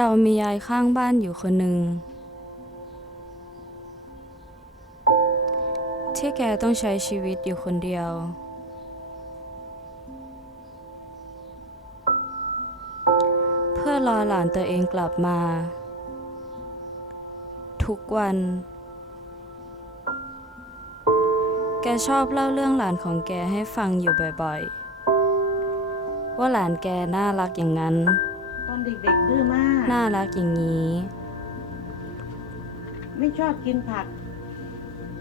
เรามียายข้างบ้านอยู่คนหนึ่ง ที่แกต้องใช้ชีวิตอยู่คนเดียว เพื่อรอหลานตัวเองกลับมา ทุกวัน แกชอบเล่าเรื่องหลานของแกให้ฟังอยู่บ่อยๆ ว่าหลานแกน่ารักอย่างนั้น ตอนเด็กๆดื้อมาก น่ารักอย่างนี้ ไม่ชอบกินผัก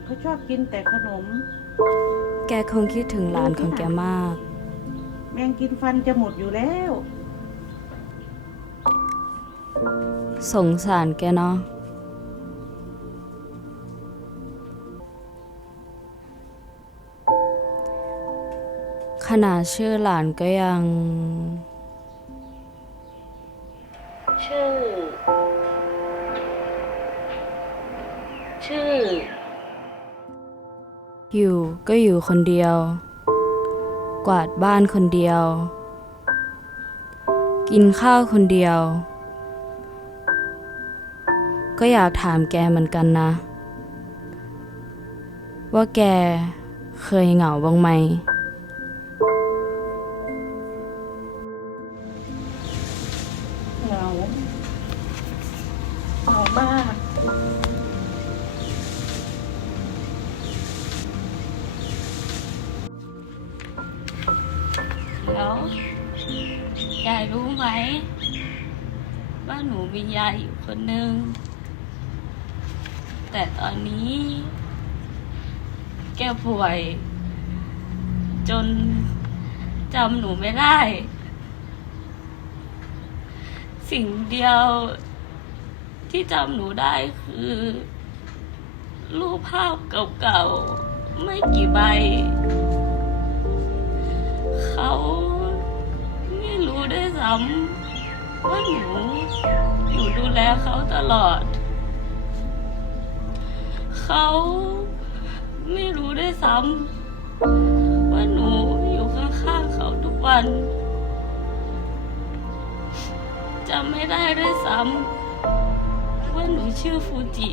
เขาชอบกินแต่ขนม แกคงคิดถึงหลานของแกมาก แมงกินฟันจะหมดอยู่แล้ว สงสารแกเนาะ ขนาดชื่อหลานก็ยัง ชื่อ ชื่อ อยู่ก็อยู่คนเดียว กวาดบ้านคนเดียว กินข้าวคนเดียว ก็อยากถามแกเหมือนกันนะ ว่าแกเคยเหงาบ้างไหม แล้วยายรู้ไหมว่าหนูมียายอยู่คนหนึ่งแต่ตอนนี้ แกป่วย จนจำหนูไม่ได้ สิ่งเดียวที่จำหนูได้คือ รูปภาพเก่าๆ ไม่กี่ใบ เขา ซ้ำว่าหนูอยู่ดูแลเขาตลอด เขาไม่รู้ได้ซ้ำว่าหนูอยู่ข้างๆเขาทุกวันจำไม่ได้ด้วยซ้ำว่าหนูชื่อฟูจิ